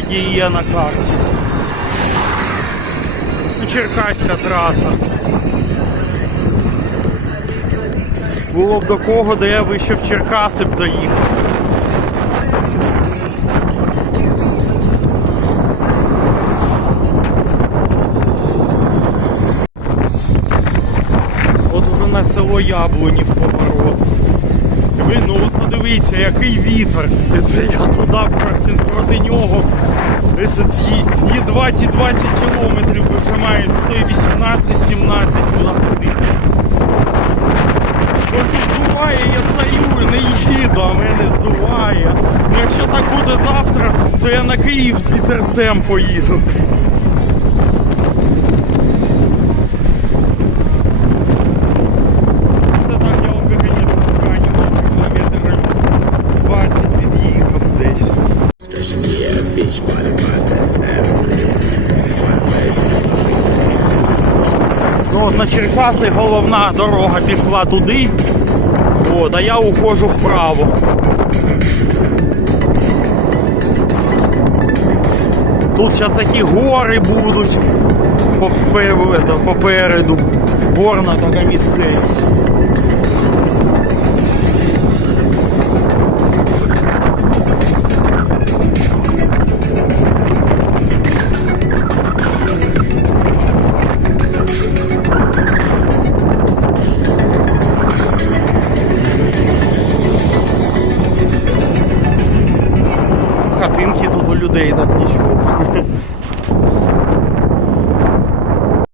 такі є на карті. Ну, Черкаська траса. Було б до кого, де я би ще в Черкаси б доїхав. От вже на село Яблуні в поворот. Блін, ну от подивіться, який вітер. І це я туди проти нього. І ті 20 20 кілометрів вижимають, то й 18-17 туди ходити. Просто здуває, я стою, не їду, а мене здуває. Ну якщо так буде завтра, то я на Київ з вітерцем поїду. Це так я вже, звісно, на Черкаси головна дорога пішла туди. От, а я уходжу вправо. Тут ще такі гори будуть попереду. горна така місцевість. хатинки тут у людей так нічого.